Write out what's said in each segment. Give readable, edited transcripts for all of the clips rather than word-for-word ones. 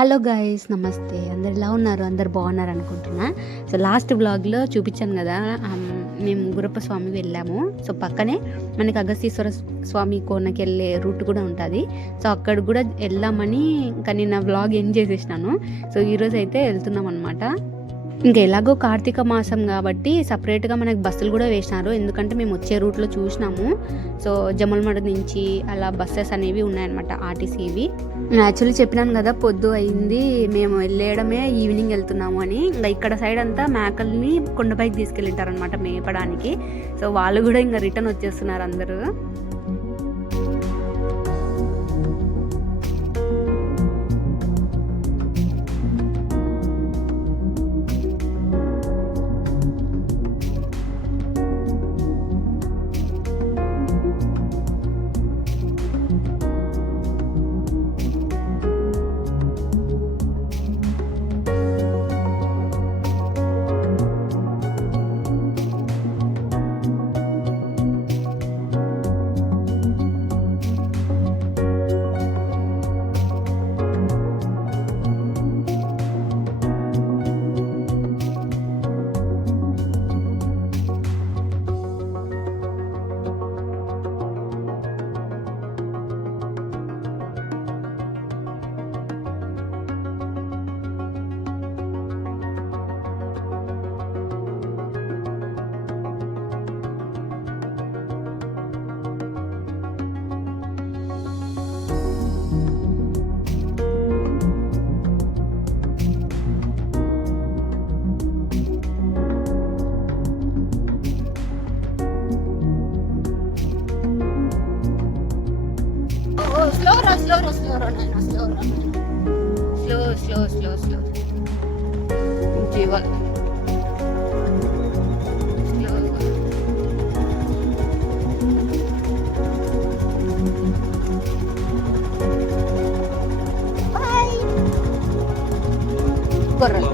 Hello guys, నమస్తే. అందరు ఎలా ఉన్నారు? అందరు బాగున్నారు అనుకుంటున్నా. సో లాస్ట్ బ్లాగ్లో చూపించాను కదా, మేము గురప్ప స్వామికి వెళ్ళాము. సో పక్కనే మనకి అగస్తీశ్వర స్వామి కోనకి వెళ్ళే రూట్ కూడా ఉంటుంది. సో అక్కడ కూడా వెళ్దామని ఇంకా నేను ఆ బ్లాగ్ ఎండ్ చేసేసినాను. సో ఈరోజు అయితే వెళ్తున్నాం అనమాట. ఇంకా ఎలాగో కార్తీక మాసం కాబట్టి సపరేట్గా మనకి బస్సులు కూడా వేసినారు. ఎందుకంటే మేము వచ్చే రూట్లో చూసినాము. సో జమల్మడ నుంచి అలా బస్సెస్ అనేవి ఉన్నాయన్నమాట, ఆర్టీసీవి. నేను యాక్చువల్లీ చెప్పినాను కదా, పొద్దు అయింది, మేము వెళ్ళేయడమే ఈవినింగ్ వెళ్తున్నాము అని. ఇంకా ఇక్కడ సైడ్ అంతా మేకల్ని కొండపైకి తీసుకెళ్ళింటారనమాట మేపడానికి. సో వాళ్ళు కూడా ఇంకా రిటర్న్ వచ్చేస్తున్నారు అందరూ. స్లో జీవాలు గొర్రెలు.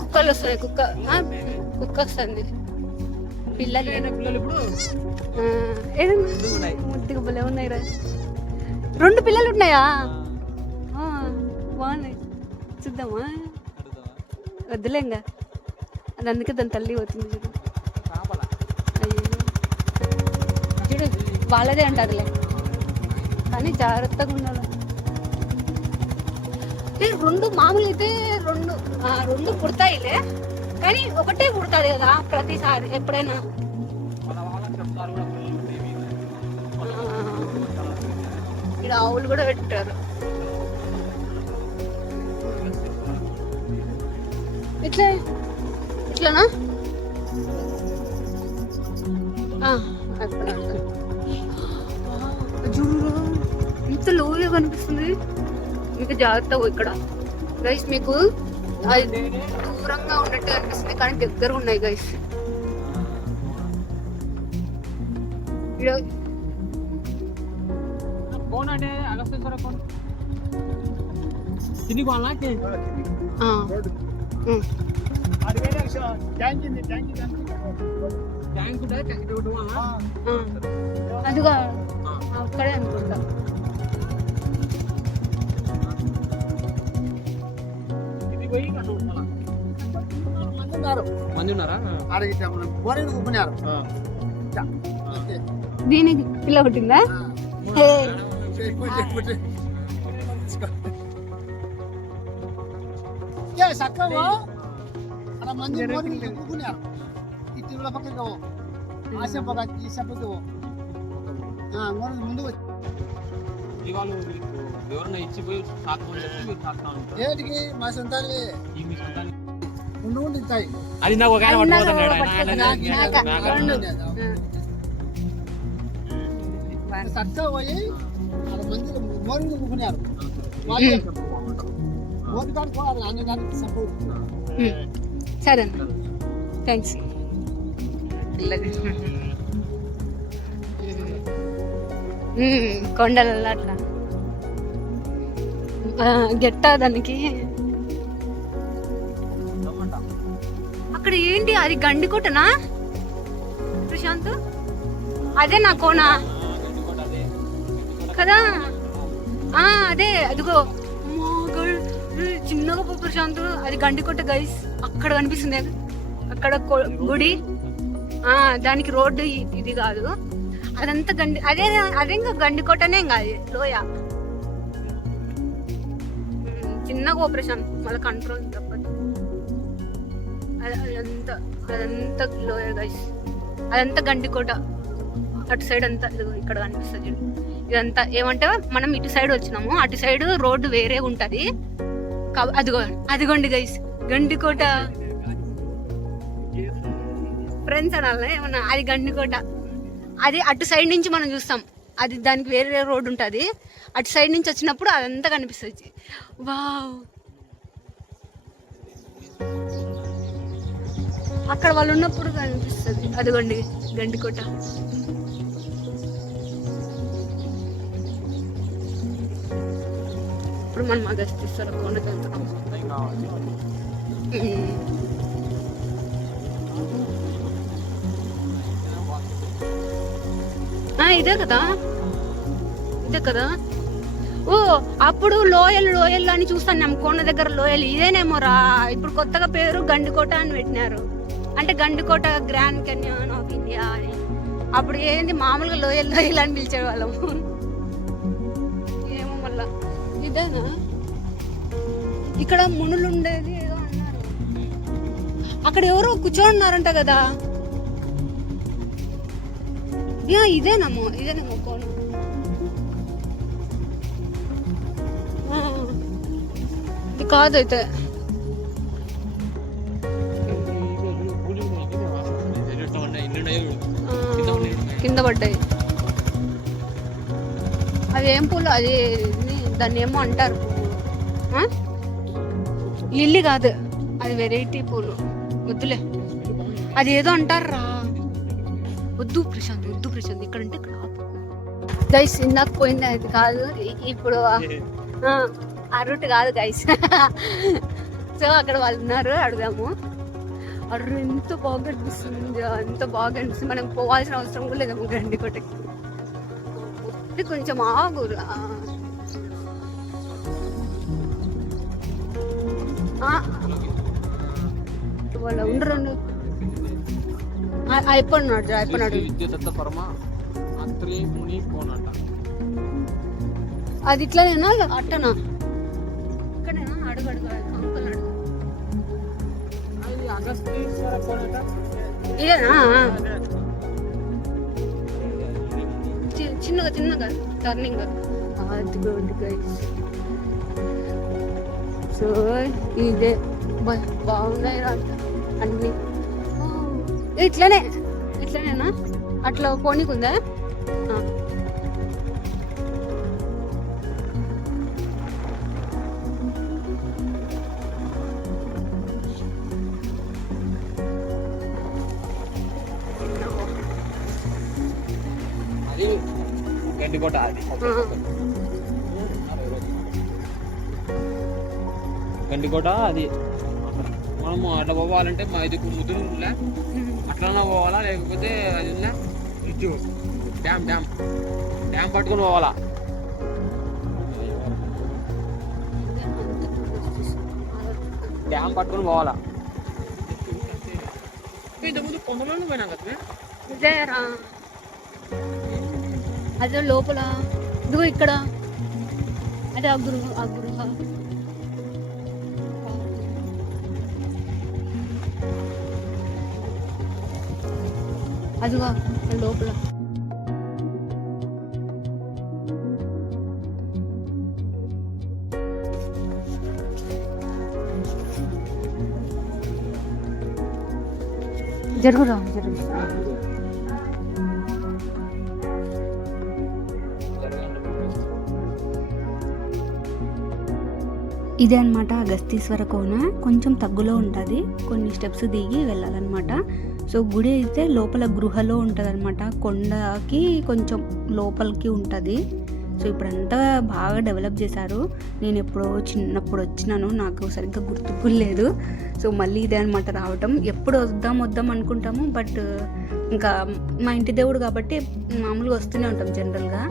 కుక్కలు వస్తున్నాయి, కుక్క వస్తుంది. పిల్లలు ముద్దుగా భలే ఉన్నాయి రా. 2 పిల్లలు ఉన్నాయా? బాగున్నాయి, చూద్దామా? వద్దులేంగా, అది అందుకే దాని తల్లి పోతుంది చూడు. అయ్యో చూడు, వాళ్ళదే అంటారులే, కానీ జాగ్రత్తగా ఉండాలి. 2 మామూలు అయితే 2 పుడతాయిలే, కానీ ఒకటే పుడతాది కదా ప్రతిసారి ఎప్పుడైనా. ఇక్కడ ఆవులు కూడా పెట్టారు. ఇట్లానా? చూడు ఇంత లోగా కనిపిస్తుంది. మీకు జాగ్రత్తగా ఇక్కడ గైస్, మీకు అది దూరంగా ఉన్నట్టు అనిపిస్తుంది కానీ దగ్గర ఉన్నాయి గైస్. అదిగా అక్కడే అనుకుంటా. దీనికి పిల్ల పుట్టిందా? ముందు మా సొంతాన్ని అది నాకు ఒక చక్కగా పోయి మంది మోరుని ముక్కున్నారు. సరే థ్యాంక్స్. కొండలలో అట్లా గెట్ట దానికి. అక్కడ ఏంటి అది గండికోటనా ప్రశాంత్? అదే నా కోనా కదా? అదే అదిగో చిన్నగా పో ప్రశాంత్, అది గండికోట గైస్. అక్కడ కనిపిస్తుంది అక్కడ గుడి. దానికి రోడ్డు ఇది కాదు, అదంతా అదే ఇంకా గండికోటనే కాదు, లోయ. చిన్నగా పో ప్రశాంత్, మళ్ళీ కంట్రోల్ తప్పదు. అదంతా లోయ గైస్, అదంతా గండికోట. అటు సైడ్ అంతా ఇక్కడ కనిపిస్తుంది. ఇదంతా ఏమంటే మనం ఇటు సైడ్ వచ్చినాము, అటు సైడ్ రోడ్డు వేరే ఉంటది. అదిగోండి గైస్ గండికోట. ఫ్రెండ్స్ అనాలనే ఏమన్నా, అది గండికోట. అది అటు సైడ్ నుంచి మనం చూస్తాం, అది దానికి వేరే రోడ్డు ఉంటుంది. అటు సైడ్ నుంచి వచ్చినప్పుడు అదంతా కనిపిస్తుంది. వావ్, అక్కడ వాళ్ళు ఉన్నప్పుడు కనిపిస్తుంది. అదిగోండి గండికోట. ఇప్పుడు మనం అగస్త్యేశ్వర కొండకి వెళ్తున్నాం. ఇదే కదా, ఇదే కదా. ఓ అప్పుడు లోయలు అని చూస్తాను కొండ దగ్గర లోయలు. ఇదేనేమో రా, ఇప్పుడు కొత్తగా పేరు గండికోట అని పెట్టినారు. అంటే Gandikota grand canyon of India అని. అప్పుడు ఏంది మామూలుగా లోయలు అని పిలిచేవాళ్ళము. ఏమో మళ్ళా ఇదేనా? ఇక్కడ మునులు ఉండేది ఏదో అన్నారు. అక్కడ ఎవరో కూర్చోన్నారంట కదా. ఇదేనేమో కోన. ఇది కాదైతే. కింద పడ్డాయి. అవి ఏం పూలు? అది దాన్ని ఏమో అంటారు, లిల్లీ కాదు, అది వెరైటీ పూలు. వద్దులే, అది ఏదో అంటారు రా. వద్దు ప్రశాంత్, వద్దు ప్రశాంత్, ఇక్కడ అంటే ఇక్కడ గైస్. ఇందాక పోయింది అది కాదు, ఇప్పుడు ఆ రూట్ కాదు గైస్. సో అక్కడ వాళ్ళు ఉన్నారు, అడుగుదాము. అర్రు ఎంత బాగా అనిపిస్తుంది, అంత బాగా అనిపిస్తుంది. మనం పోవాల్సిన అవసరం కూడా లేదేమో గండికోటకి. ఇది కొంచెం ఆగురు. వాళ్ళ ఉండరు అయిపోయినాడు. అది ఇట్లానేనా అట్టనా? ఇక్కడేనా? అడుగు అంకుల్ అడుగు. ఇదేనా? చిన్నగా టర్నింగ్. సో ఇదే బాగున్నాయి అన్ని. ఇట్లనేనా? అట్లా పోనీకుందా? గండికోట అది. గండికోట అది. మనము అట్లా పోవాలంటే మా ఇది ముద్దులే అట్లన్నా పోవాలా, లేకపోతే అది డ్యామ్ పట్టుకుని పోవాలా. డ్యామ్ పట్టుకుని పోవాలా. ఇంతకుముందు కొండలో పోయినా కదా. అదే లోపల ఇదిగో ఇక్కడ అదే ఆ గృహ అదిగో లోపల. జరుగురా ఇదే అనమాట అగస్తీశ్వర కోన. కొంచెం తగ్గులో ఉంటుంది, కొన్ని స్టెప్స్ దిగి వెళ్ళాలన్నమాట. సో గుడి అయితే లోపల గృహలో ఉంటుంది అనమాట, కొండకి కొంచెం లోపలికి ఉంటుంది. సో ఇప్పుడంతా బాగా డెవలప్ చేశారు. నేను ఎప్పుడో చిన్నప్పుడు వచ్చినాను, నాకు సరిగ్గా గుర్తుకు లేదు. సో మళ్ళీ ఇదే అనమాట రావటం. ఎప్పుడు వద్దాం అనుకుంటాము, బట్ ఇంకా మా ఇంటి దేవుడు కాబట్టి మామూలుగా వస్తూనే ఉంటాం జనరల్గా.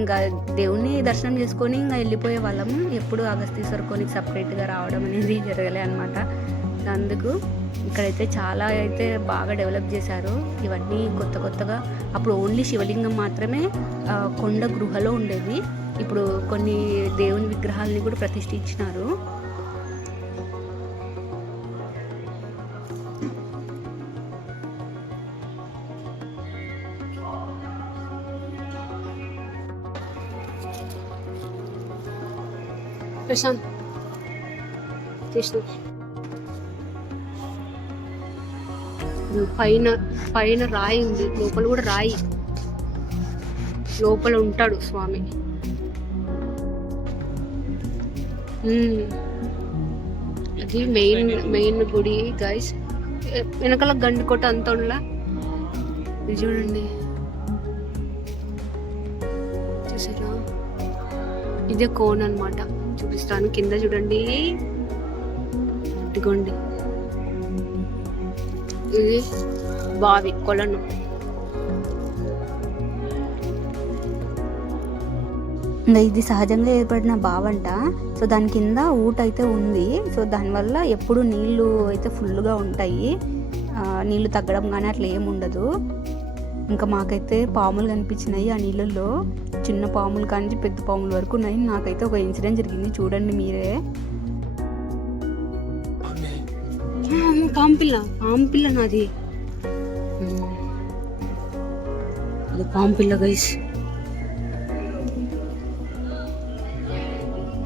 ఇంకా దేవుణ్ణి దర్శనం చేసుకొని ఇంకా వెళ్ళిపోయే వాళ్ళము. ఎప్పుడు అగస్తీశ్వర కోనికి సపరేట్గా రావడం అనేది జరగలే అనమాట. అందుకు ఇక్కడైతే చాలా అయితే బాగా డెవలప్ చేశారు. ఇవన్నీ కొత్తగా అప్పుడు ఓన్లీ శివలింగం మాత్రమే కొండ గృహలో ఉండేది. ఇప్పుడు కొన్ని దేవుని విగ్రహాలని కూడా ప్రతిష్ఠించినారు. ప్రశాంత్ పైన రాయి ఉంది, లోపల కూడా రాయి, లోపల ఉంటాడు స్వామి. అది మెయిన్ గుడి గైస్. వెనకాల గండికోట అంతా ఉండలా, ఇది చూడండి, చూసారా? ఇదే కోన్ అన్నమాట. చూపిస్తాను, కింద చూడండి, ఇదిగోండి, ఇది బావి కొలను. ఇంకా ఇది సహజంగా ఏర్పడిన బావంట. సో దాని కింద ఊట అయితే ఉంది. సో దానివల్ల ఎప్పుడు నీళ్ళు అయితే ఫుల్గా ఉంటాయి, నీళ్ళు తగ్గడం కానీ అట్లా ఏముండదు. ఇంకా మాకైతే పాములు కనిపించినాయి ఆ నీళ్ళల్లో, చిన్న పాములు కానీ పెద్ద పాముల వరకు ఉన్నాయి. నాకైతే ఒక ఇన్సిడెంట్ జరిగింది, చూడండి మీరే. పాంపిల్ల నాది, అది పాంపిల్ల గైస్.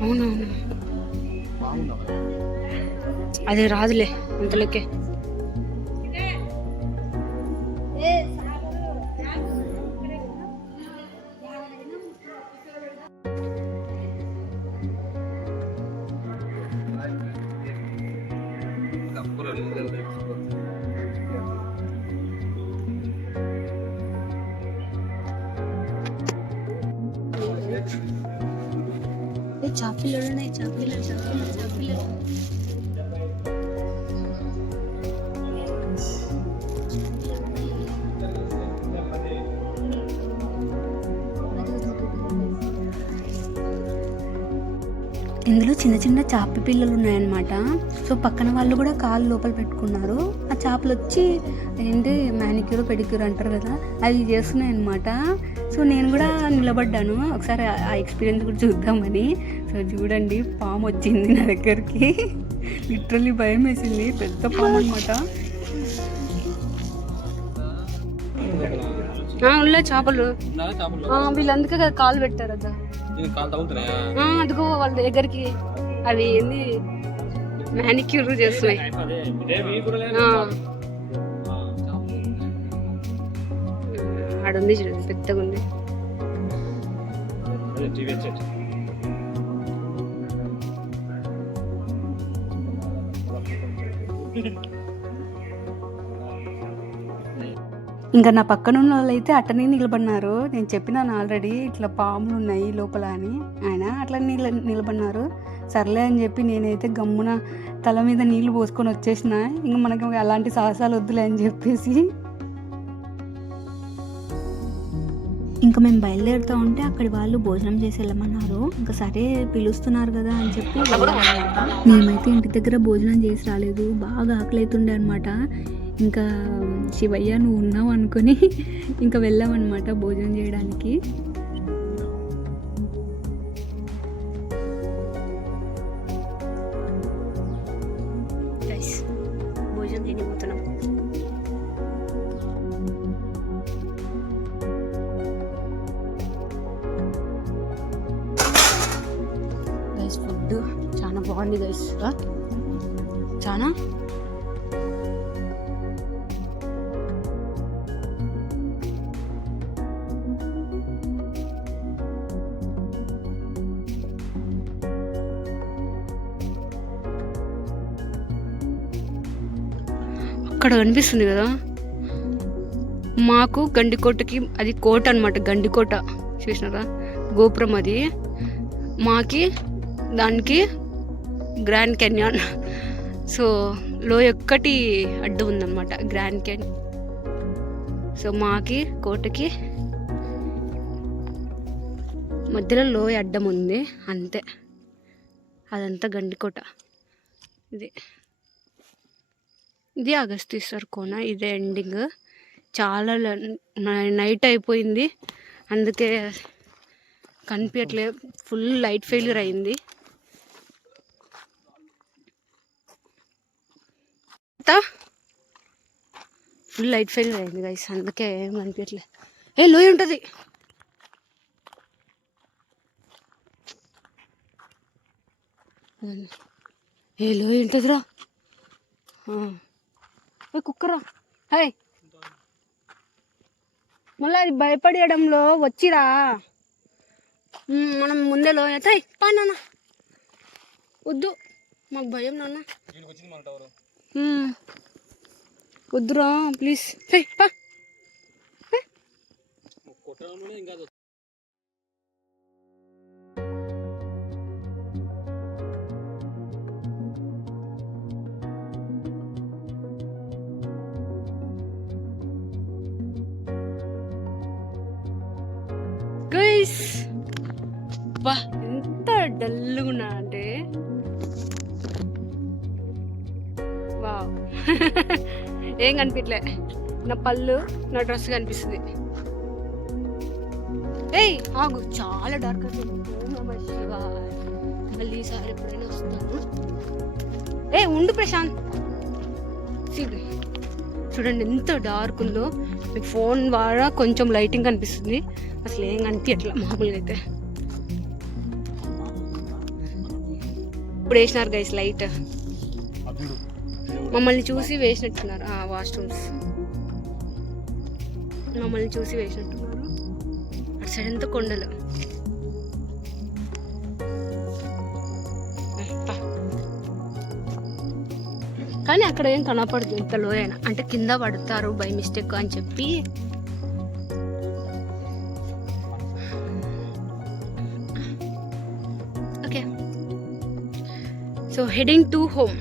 అవునవును, అదే రాదులే అంతలోకే. చాపిల్లలు ఉన్నాయి, చాపిల్లలు. ఇందులో చిన్న చాపి పిల్లలు ఉన్నాయన్నమాట. సో పక్కన వాళ్ళు కూడా కాళ్ళు లోపల పెట్టుకున్నారు. ఆ చేపలు వచ్చి ఏంటి మ్యానిక్యూర్ పెడిక్యూర్ అంటారు కదా, అవి చేస్తున్నాయి అనమాట. సో నేను కూడా నిలబడ్డాను ఒకసారి ఆ ఎక్స్పీరియన్స్ కూడా చూద్దామని. సో చూడండి, పాము వచ్చింది నా దగ్గరికి, లిటరల్లీ భయం వేసింది, పెద్ద పాము అనమాట. ఉల్ల చేపలు వీళ్ళందుకే కదా కాలు పెట్టారు కదా, అదిగో వాళ్ళ దగ్గరికి అవి ఏంది మ్యానిక్యూర్ చేస్తున్నాయి. ఆడుంది చూడండి, పెద్దగా ఉంది. ఇంకా నా పక్కన ఉన్న వాళ్ళు అయితే అట్టనే నిలబడినారు. నేను చెప్పినాను ఆల్రెడీ ఇట్లా పాములు ఉన్నాయి లోపల అని, ఆయన అట్లా నిలబడినారు. సర్లే అని చెప్పి నేనైతే గమ్మున తల మీద నీళ్లు పోసుకొని వచ్చేసిన. ఇంకా మనకి అలాంటి సాహసాలు వద్దులే అని చెప్పేసి ఇంకా మేము బయలుదేరుతూ ఉంటే అక్కడి వాళ్ళు భోజనం చేసి వెళ్ళమన్నారు. ఇంకా సరే పిలుస్తున్నారు కదా అని చెప్పి మేమైతే ఇంటి దగ్గర భోజనం చేసి రాలేదు, బాగా ఆకలి అవుతుండే అనమాట. ఇంకా శివయ్య నువ్వు ఉన్నావు అనుకొని ఇంకా వెళ్ళామన్నమాట భోజనం చేయడానికి. భోజనం తినిపోతున్నాం. గైస్ ఫుడ్ చాలా బాగుంది గైస్, చాలా అక్కడ కనిపిస్తుంది కదా, మాకు గండికోటకి అది కోట అనమాట, గండికోట చూసినారా గోపురం అది, మాకి దానికి గ్రాండ్ కెన్యాన్. సో లోయ ఒక్కటి అడ్డు ఉందన్నమాట గ్రాండ్ కెన్యాన్. సో మాకి కోటకి మధ్యలో లోయ అడ్డం ఉంది అంతే, అదంతా గండికోట. ఇది అగస్తీశ్వర్ కోన, ఇదే ఎండింగ్. చాలా నైట్ అయిపోయింది అందుకే కనిపించట్లే, ఫుల్ లైట్ ఫెయిల్యూర్ అయింది. ఫుల్ లైట్ ఫెయిల్యూర్ అయింది గైస్, అందుకే ఏం కనిపించట్లే. ఏ లోయ ఉంటుంది, ఏ లోయ ఉంటుందిరా, కుక్కరా. హే మళ్ళీ అది భయపడేయడంలో వచ్చిరా, మనం ముందే లోయ పా నాన్న, వద్దు మాకు భయం నాన్న, వద్దురా ప్లీజ్ పా. గైస్ బా ఎంత డల్గా ఉన్నా అంటే, వావ్ ఏం కనిపించలే, నా పళ్ళు నా డ్రెస్ కనిపిస్తుంది. ఏయ్ ఆగు, చాలా డార్క్ అయిపోయింది. మళ్ళీ ఈసారి ఎప్పుడైనా వస్తాను. ఏ ఉండు ప్రశాంత్, చూడండి ఎంత డార్క్ ఉందో, మీకు ఫోన్ ద్వారా కొంచెం లైటింగ్ కనిపిస్తుంది, అసలు ఏం కనిపించట్లా మామూలుగా అయితే. ఇప్పుడు వేసినారు గైస్ లైట్, మమ్మల్ని చూసి వేసినట్టున్నారు. వాష్రూమ్స్ మమ్మల్ని చూసి వేసినట్టున్నారు. అటు సైడ్ అంతా కొండలు. కానీ అక్కడ ఏం కనపడదు ఇంత లోయైనా, అంటే కింద పడతారు బై మిస్టేక్ అని చెప్పి. Okay, so heading to home.